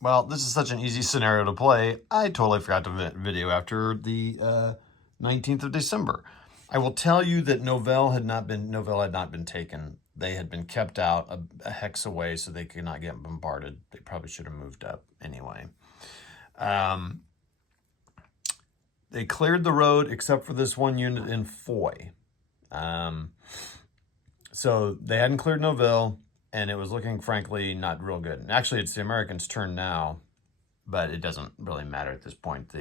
well, this is such an easy scenario to play. I totally forgot to video after the 19th of December. I will tell you that Noville had not been taken. They had been kept out a hex away so they could not get bombarded. They probably should have moved up anyway. They cleared the road except for this one unit in Foy. So they hadn't cleared Noville, and it was looking, frankly, not real good. Actually, it's the Americans' turn now, but it doesn't really matter at this point.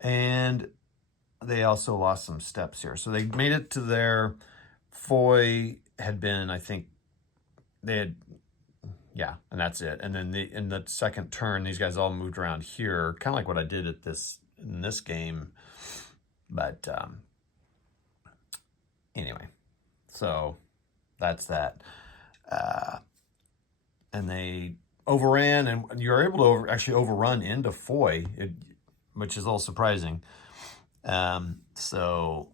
And they also lost some steps here. So they made it to their Foy had been, I think, they had, yeah, and that's it. And then in the second turn, these guys all moved around here, kind of like what I did in this game. But anyway, so that's that. And they overran, and you were able to actually overrun into Foy, which is a little surprising. So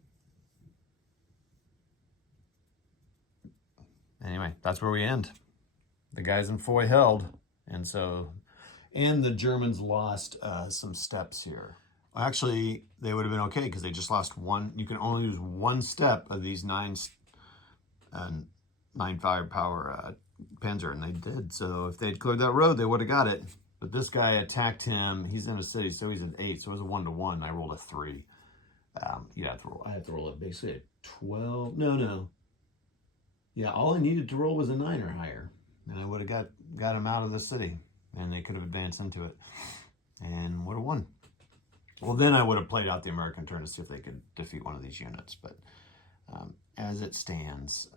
anyway, that's where we end. The guys in Foy held, and the Germans lost some steps here. Actually, they would have been okay because they just lost one. You can only use one step of these nine firepower Panzer, and they did. So if they'd cleared that road, they would have got it. But this guy attacked him. He's in a city, so he's an 8. So it was a 1-to-1. I rolled a 3. I had to roll it basically a 12. No. Yeah, all I needed to roll was a 9 or higher, and I would have got him out of the city, and they could have advanced into it, and would have won. Well, then I would have played out the American turn to see if they could defeat one of these units. But as it stands,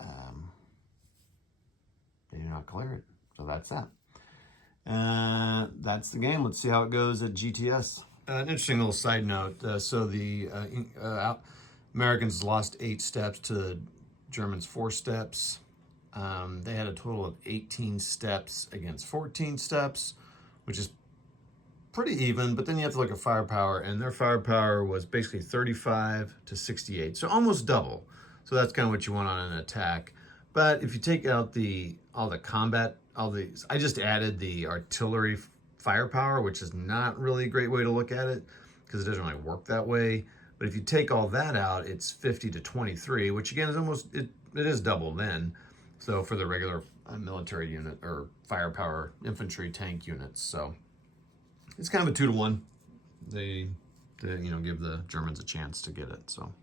they do not clear it. So that's that. That's the game. Let's see how it goes at GTS. An interesting little side note. So the Americans lost 8 steps to the Germans 4 steps. They had a total of 18 steps against 14 steps, which is pretty even, but then you have to look at firepower, and their firepower was basically 35 to 68, so almost double. So that's kind of what you want on an attack. But if you take out all the combat, I just added the artillery firepower, which is not really a great way to look at it because it doesn't really work that way. But if you take all that out, it's 50 to 23, which again is almost, it is double then. So for the regular military unit or firepower infantry tank units. So it's kind of a 2-to-1. They give the Germans a chance to get it. So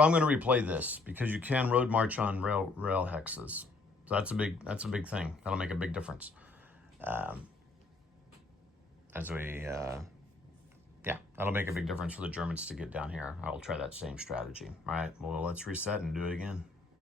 I'm going to replay this because you can road march on rail hexes. So that's a big thing. That'll make a big difference. That'll make a big difference for the Germans to get down here. I'll try that same strategy. All right, well, let's reset and do it again.